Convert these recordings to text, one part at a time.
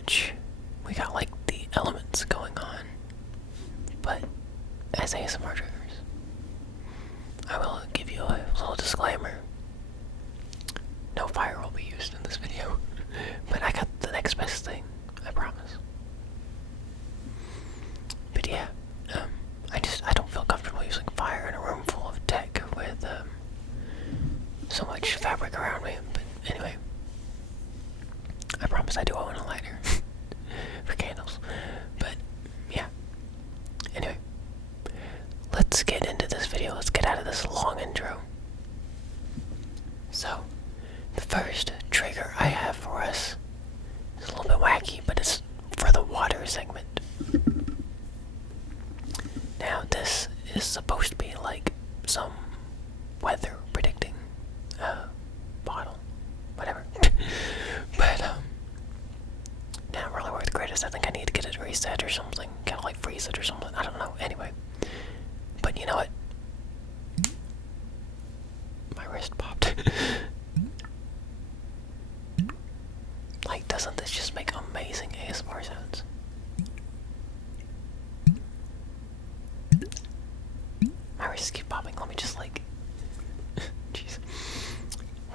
much. We got like the elements going on. But as ASMR triggers, I will give you a little disclaimer. No fire will be used in this video. But I got the next best thing, I promise. But yeah, I don't feel comfortable using fire in a room full of tech with so much fabric around me. But anyway, I promise I do own a lighter for candles. But yeah, anyway, let's get into this video. Let's get out of this long intro. So, the first trigger I have for us is a little bit wacky, but it's for the water segment. Now, this is supposed to be like some weather predicting bottle, whatever. But not really worth the greatest. I think I need to get it reset or something. Gotta like freeze it or something. I don't know. Anyway, but you know what? My wrist popped. Like, doesn't this just make amazing ASMR sounds? My wrists keep popping. Let me just like, jeez.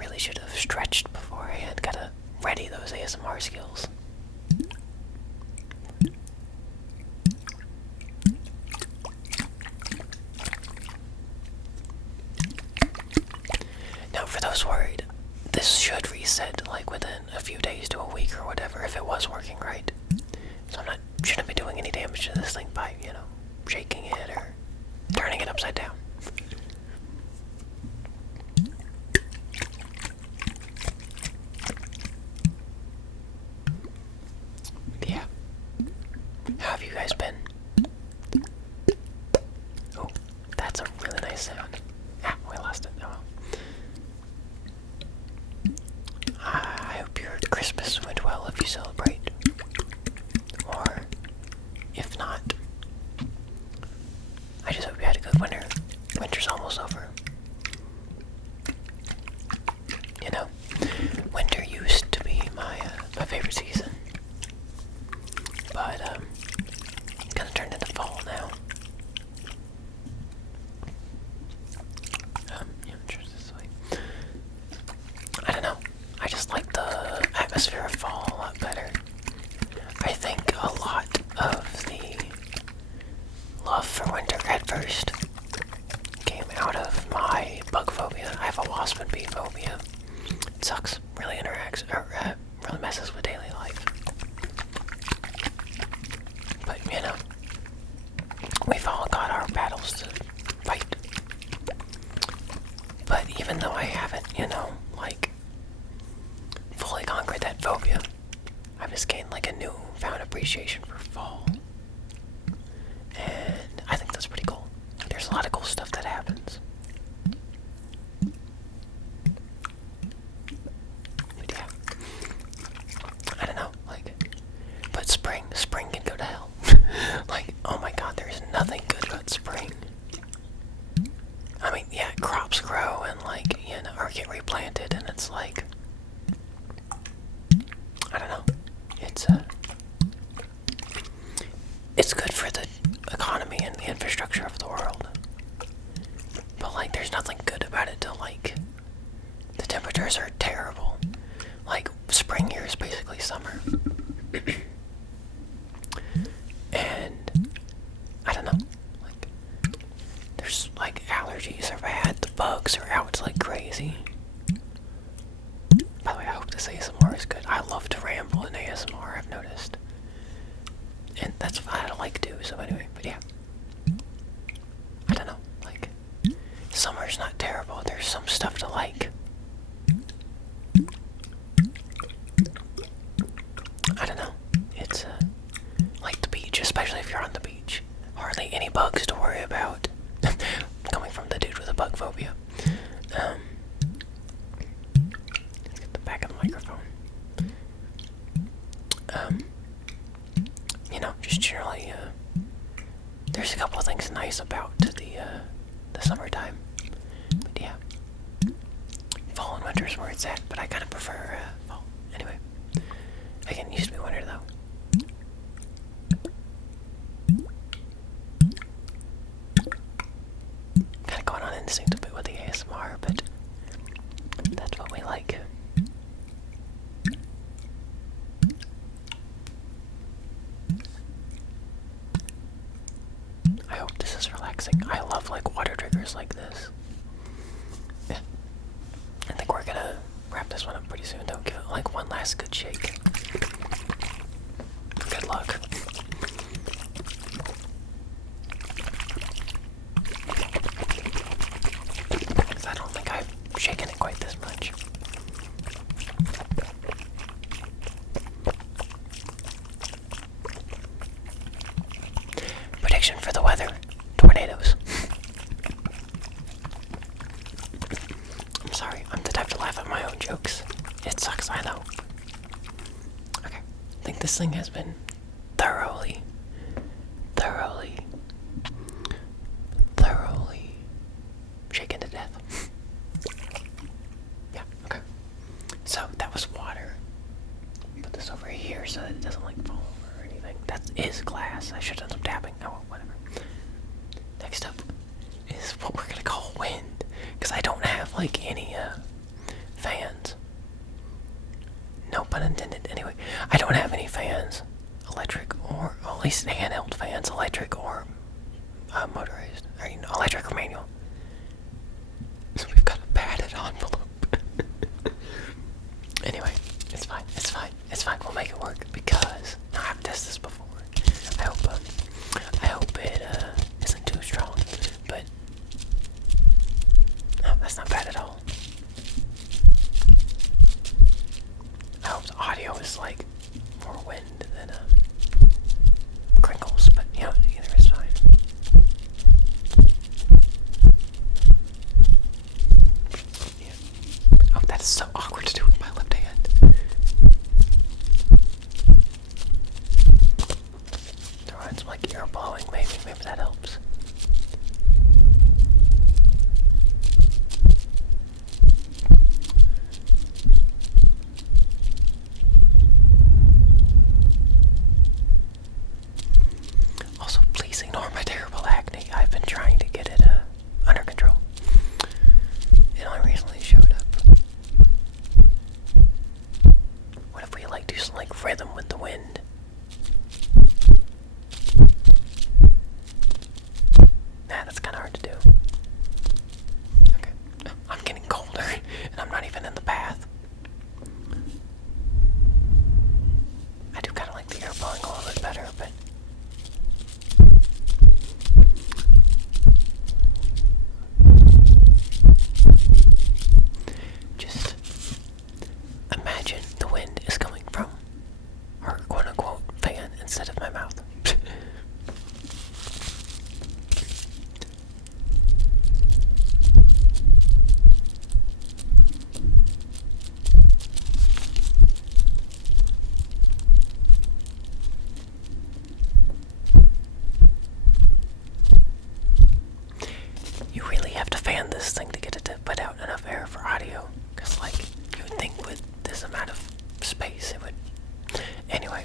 Really should have stretched beforehand. Gotta ready those ASMR skills. Now, for those worried, this should reset like within a few days to a week or whatever if it was working right. So shouldn't be doing any damage to this thing by, shaking it or turning it upside down. Yeah. How have you guys been? Oh, that's a really nice sound. Ah, we lost it. Oh well. I hope your Christmas went well if you celebrate. Or, if not, I just hope you had a good winter. Winter's almost over. You know, winter used to be my favorite season. But, kind of turned into fall now. Just this way. I don't know. I just like the atmosphere of fall a lot better. I think a lot of the love for winter at first came out of my bug phobia. I have a wasp and bee phobia. It sucks. Really really messes with daily life. But, we've all got our battles to fight. But even though I haven't, fully conquered that phobia, I've just gained like a newfound appreciation for fall. And I think that's pretty cool. There's a lot of cool stuff that happens. But yeah. I don't know, but spring can go to hell. Oh my god, there's nothing good about spring. I mean, yeah, crops grow and or get replanted, and it's like, I don't know, it's good for the economy and the infrastructure of the world. But there's nothing good about it till the temperatures are terrible. Spring here is basically summer. And I don't know, there's allergies are bad, the bugs are out like crazy. By the way, I hope this ASMR is good. I love to ramble in ASMR, I've noticed. And that's what I like to do, so anyway, but yeah. I don't know, summer's not terrible, there's some stuff to like. I don't know, it's like the beach, especially if you're on the beach. Hardly any bugs to worry about. Coming from the dude with a bug phobia. Let's get the back of the microphone. Just generally, there's a couple of things nice about the summertime. But yeah, fall and winter's where it's at, but I kind of prefer fall. Anyway, again, it used to be winter though. relaxing. I love like water triggers like this. Yeah. I think we're gonna wrap this one up pretty soon. Don't give it like one last good shake. Good luck. Because I don't think I've shaken it quite this much. Prediction for the weather: tornadoes. I'm sorry, I'm the type to laugh at my own jokes. It sucks, I know. Okay, I think this thing has been thoroughly shaken to death. Yeah, okay. So, that was water. Put this over here so that it doesn't like fall over or anything. That is glass. I should have done some tapping. Oh, well, whatever. Next up is what we're gonna call wind. Because I don't have like any fans. No pun intended. Anyway, I don't have any fans. Electric or at least handheld fans. Electric or motorized. Or, you know, electric or manual. So we've got a padded envelope. Anyway, it's fine. It's fine. It's fine. We'll make it work because I haven't tested this before. I hope it isn't too strong. But no, that's not bad at all. I hope the audio is like more wind than crinkles, but you know, either is fine. Yeah. Oh, that is so awkward to do with my left hand. Throw in some like ear blowing, maybe that helps. Also, please ignore my terrible acne. I've been trying to get it under control. It only recently showed up. What if we like do some like rhythm with the wind? Nah, that's kind of hard to do. Okay, I'm getting colder, and I'm not even in the bath. I do kind of like the air blowing a little bit better, but just imagine the wind is coming from our quote-unquote fan instead of my mouth. You really have to fan this thing to get it to put out enough air for audio. Because, like, you would think with this amount of space it would. Anyway.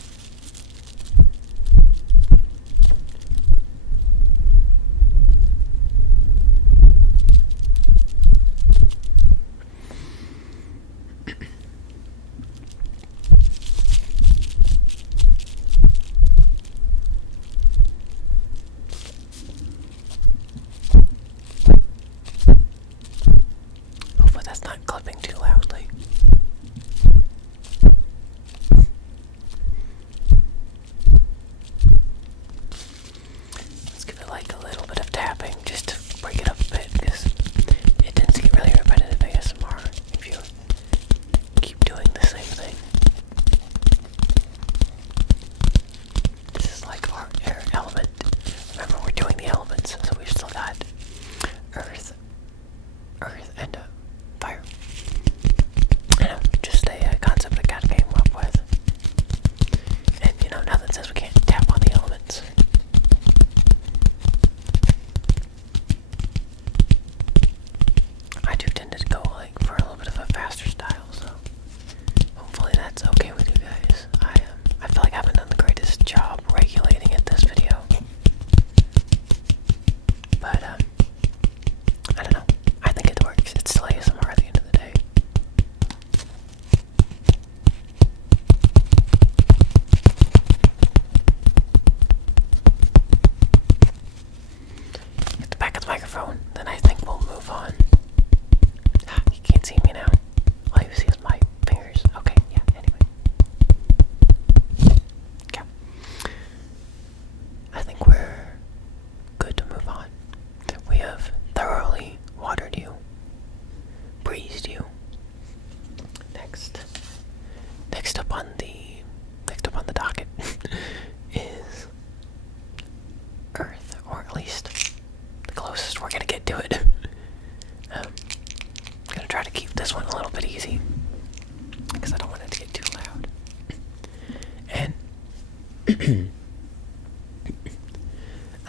I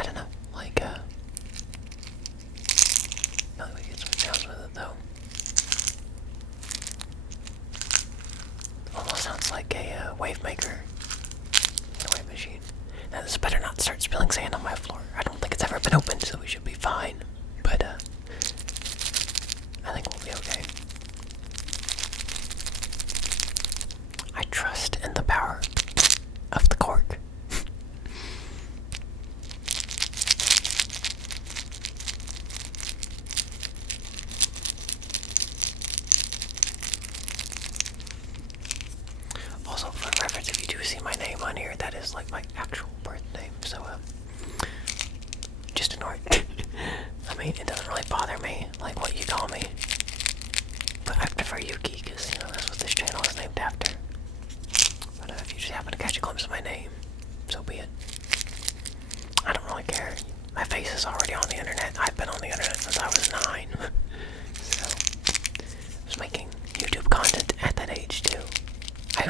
don't know, like, no, we get some sounds with it though. Almost sounds like a wave maker. A wave machine. Now this better not start spilling sand on my floor. I don't think it's ever been opened, so we should be fine. But, I think we'll be okay. I trust in the power of the cork. Also, for reference, if you do see my name on here, that is like my actual birth name, so just ignore it. I mean, it doesn't really bother me, like what you call me. But I prefer Yuki, because, you know, that's what this channel is named after. But if you just happen to catch a glimpse of my name, so be it. I don't really care. My face is already on the internet. I've been on the internet since I was 9. So, I was making YouTube content at that age, too. I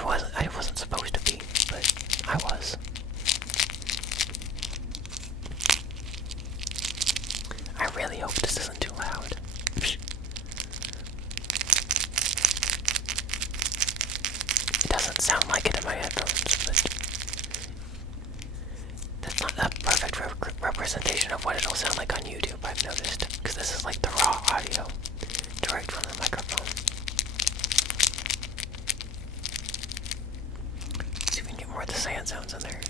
wasn't supposed to be, but I was. I really hope this isn't too loud. It doesn't sound like it in my headphones, but that's not a perfect representation of what it'll sound like on YouTube, I've noticed, because this is like the raw audio, direct from the microphone. See if we can get more of the sand sounds in there.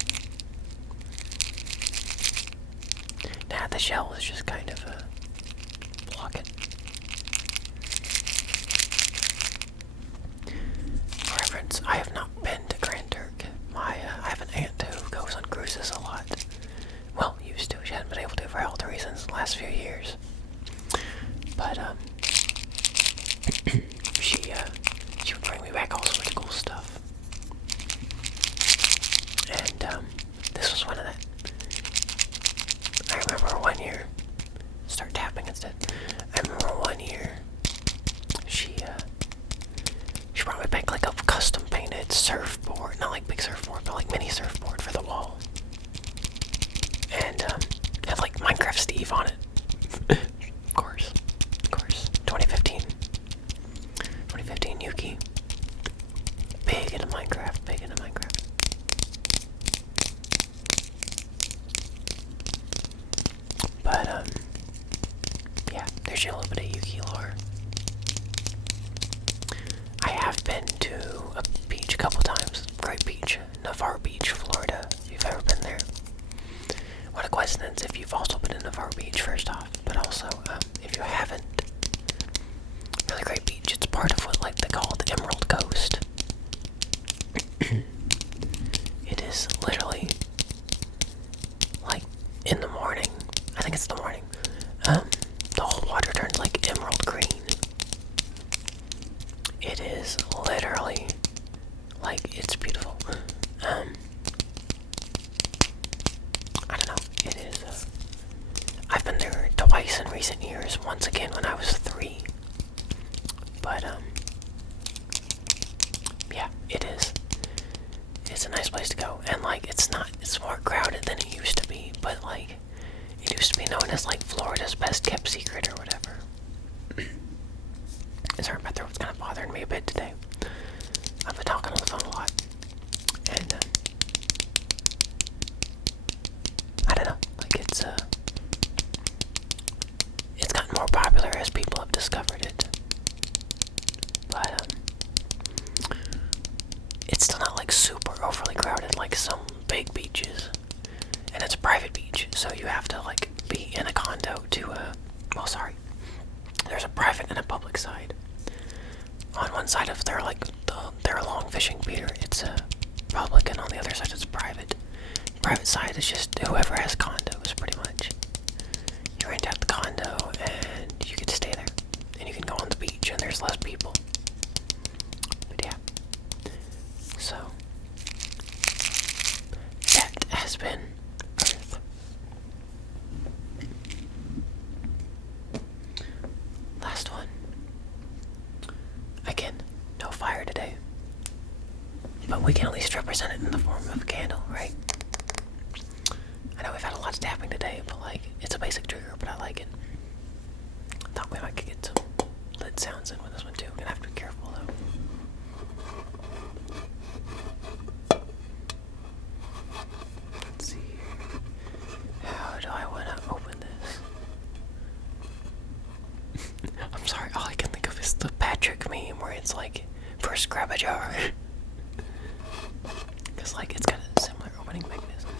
Nah, the shell is just kind of block it. For reference, I have not been to Grand Turk. I have an aunt who goes on cruises a lot. Well, used to. She hasn't been able to for health reasons the last few years. But, she would bring me back all sorts of cool stuff. And, this was one of that. I remember one year, start tapping instead. I remember one year, she brought me back like a custom painted surfboard, not like big surfboard, but like mini surfboard for the wall. And, had like Minecraft Steve on it. Of course. 2015 Yuki. Big into Minecraft. But, yeah, there's your little bit of Yuki lore. I have been to a beach a couple times. Great beach. Navarre Beach, Florida, if you've ever been there. What a coincidence if you've also been to Navarre Beach, first off. But also, if you haven't, really great beach. It's part of what, like, they call the Emerald Coast. It is literally, like, in the morning. I think it's the morning. The whole water turns like emerald green. It is literally, like, it's beautiful. I don't know, it is, I've been there twice in recent years, once again when I was 3. But, yeah, it is. It's a nice place to go, and, like, it's more crowded than it used to be, but, like, it used to be known as, like, Florida's best kept secret or whatever. Sorry, my throat's kind of bothering me a bit today. I've been talking on the phone a lot. And, I don't know, like, it's gotten more popular as people have discovered it. But, it's still not, like, super overly crowded like some big beaches. And it's a private beach, so you have to, like, be in a condo to, well, sorry. There's a private and a public side. On one side of their, like, their long fishing pier, it's a public, and on the other side it's private. Private side is just whoever has condos, pretty much. You rent out the condo, and you get to stay there. And you can go on the beach, and there's less people. But yeah. So, that has been Earth. Last one. Again, no fire today. But we can at least represent it in the form of a candle, right? just grab a jar. Because, like, it's got a similar opening mechanism.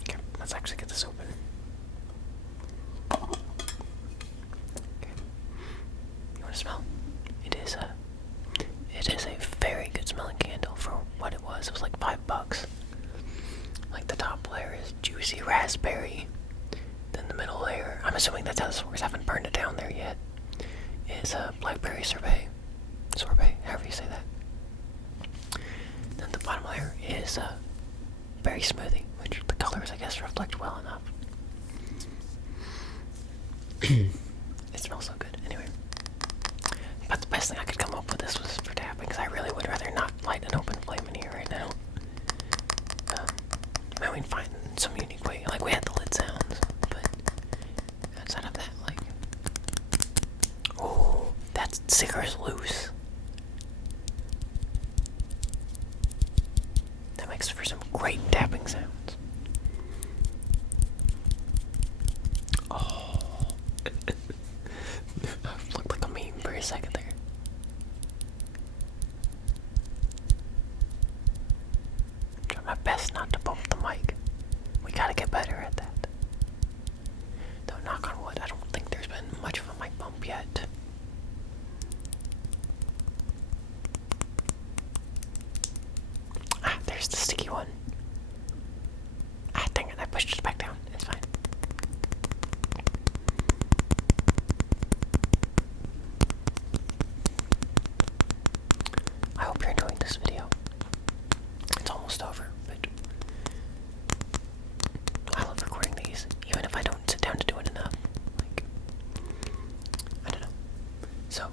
Okay, let's actually get this open. Okay. You want to smell? It is a very good smelling candle for what it was. It was like $5. Like the top layer is juicy raspberry. Then the middle layer, I'm assuming that's how this works. I haven't burned it down there yet. Is a blackberry sorbet, however you say that. Then the bottom layer is a berry smoothie, which the colors, I guess, reflect well enough. It smells so good. Anyway, but the best thing I could come up with this was for tapping, because I really would rather not light an open flame in here right now. I mean, find some unique way. Like, we had the lid sounds, but outside of that, like, oh, that ciggar's loose. That makes for some great tapping sounds. Oh, I looked like a meme for a second there. Try my best not to bump the mic. We gotta get better at that. Though, knock on wood, I don't think there's been much of a mic bump yet. Ah, there's the sticky one. Ah, dang it, I pushed it back down. It's fine. I hope you're enjoying this video. It's almost over, but I love recording these, even if I don't sit down to do it enough. Like, I don't know. So,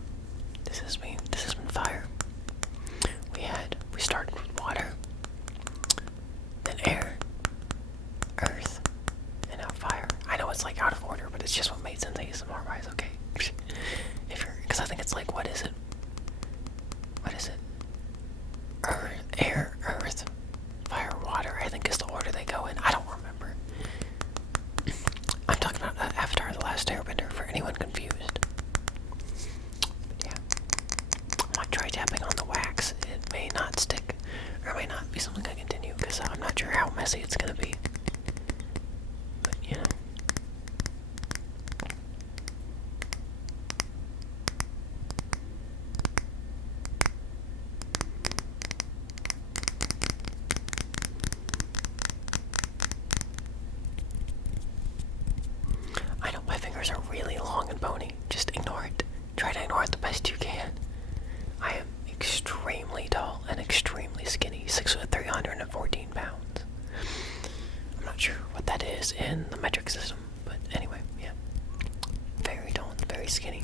this has been fire. We started with water, then air, earth, and now fire. I know it's like out of order, but it's just what made sense ASMR-wise, okay? Because I think it's like, what is it? Air, earth, fire, water, I think is the order they go in. I don't remember. I'm talking about Avatar: The Last Airbender, for anyone confused. But yeah. I might try tapping on the wax. It may not stick, or it may not be something I continue, because I'm not sure how messy it's gonna be. But, you know. I know my fingers are really long and bony. Just ignore it. Try to ignore it the best you can. I am extremely tall and extremely skinny. 6'3", 314 pounds. I'm not sure what that is in the metric system, but anyway, yeah. Very tall and very skinny.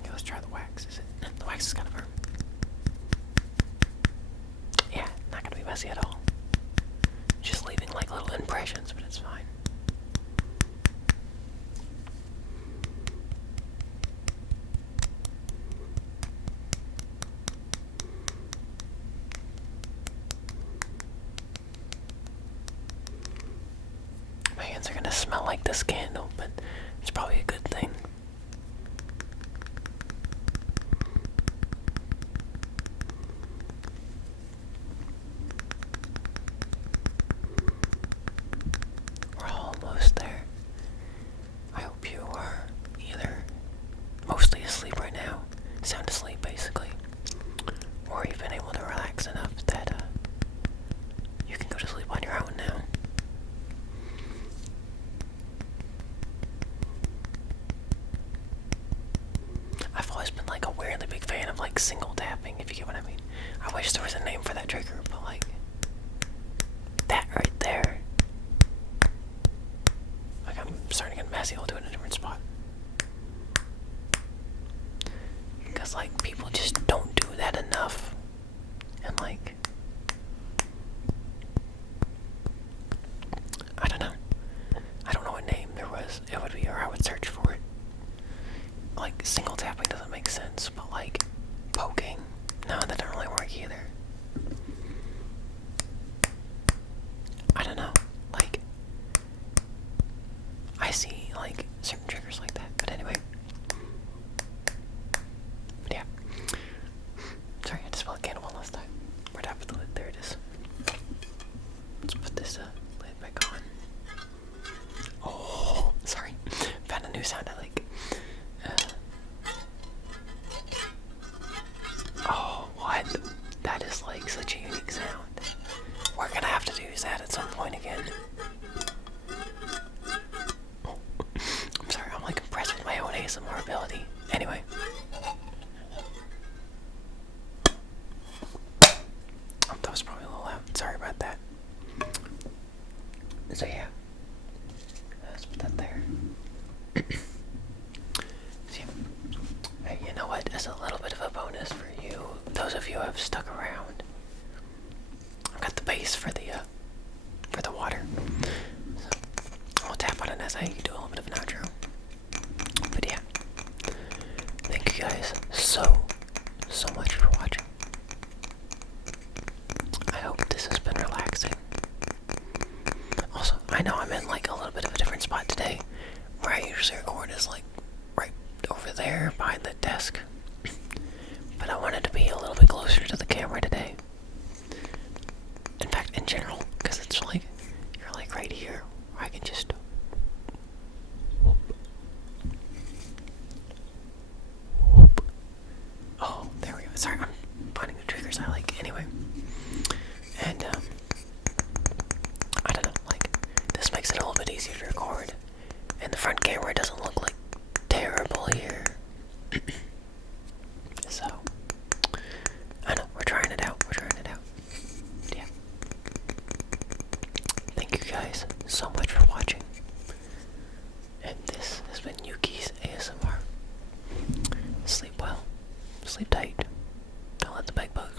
Okay, let's try the wax. The wax is kind of firm. Yeah, not gonna be messy at all. Just leaving like little impressions, but it's fine. My hands are gonna smell like this candle, but it's probably a good thing. We're almost there. I hope you are either mostly asleep right now, sound asleep basically, or you've been able to relax enough that you can go to sleep on your own now. I've always been like a weirdly big fan of like single tapping, if you get what I mean. I wish there was a name for that trigger, but like that right there. Like, I'm starting to get messy, I'll do it in a different spot. Because like people just don't do that enough. And like, I don't know. I don't know what name there was. It would be, or I would search for it. Like, single tapping doesn't make sense, but like poking, no, that doesn't really work either. see like certain triggers like that. But anyway, but yeah. Sorry, I just spelled candle one last time. Right after the lid. There it is. Let's put this lid back on. Oh, sorry. Found a new sound I like. Oh, what? That is like such a unique sound. We're gonna have to use that at some point again. Oh, I'm sorry, I'm like impressed with my own ASMR ability. Anyway. Oh, that was probably a little loud. Sorry about that. So yeah. Let's put that there. So yeah. Hey, you know what? As a little bit of a bonus for you, those of you who have stuck around, I've got the base for the water. So I'll tap on it as I do a little bit of an outro. But yeah, thank you guys so much for watching. I hope this has been relaxing. Also, I know I'm in like a little bit of a different spot today. Where I usually record is like right over there behind the desk. But I wanted to be a little bit closer to the camera today. In fact, in general, because it's like, you're like right here, where I can just whoop, whoop. Oh, there we go. Sorry, I'm finding the triggers I like. Anyway. And, I don't know, like, this makes it a little bit easier to record. And the front camera doesn't look like terrible here. So, I know, we're trying it out. Yeah. Thank you guys so much for watching. And this has been Yuki's ASMR. Sleep well. Sleep tight. Don't let the bed bugs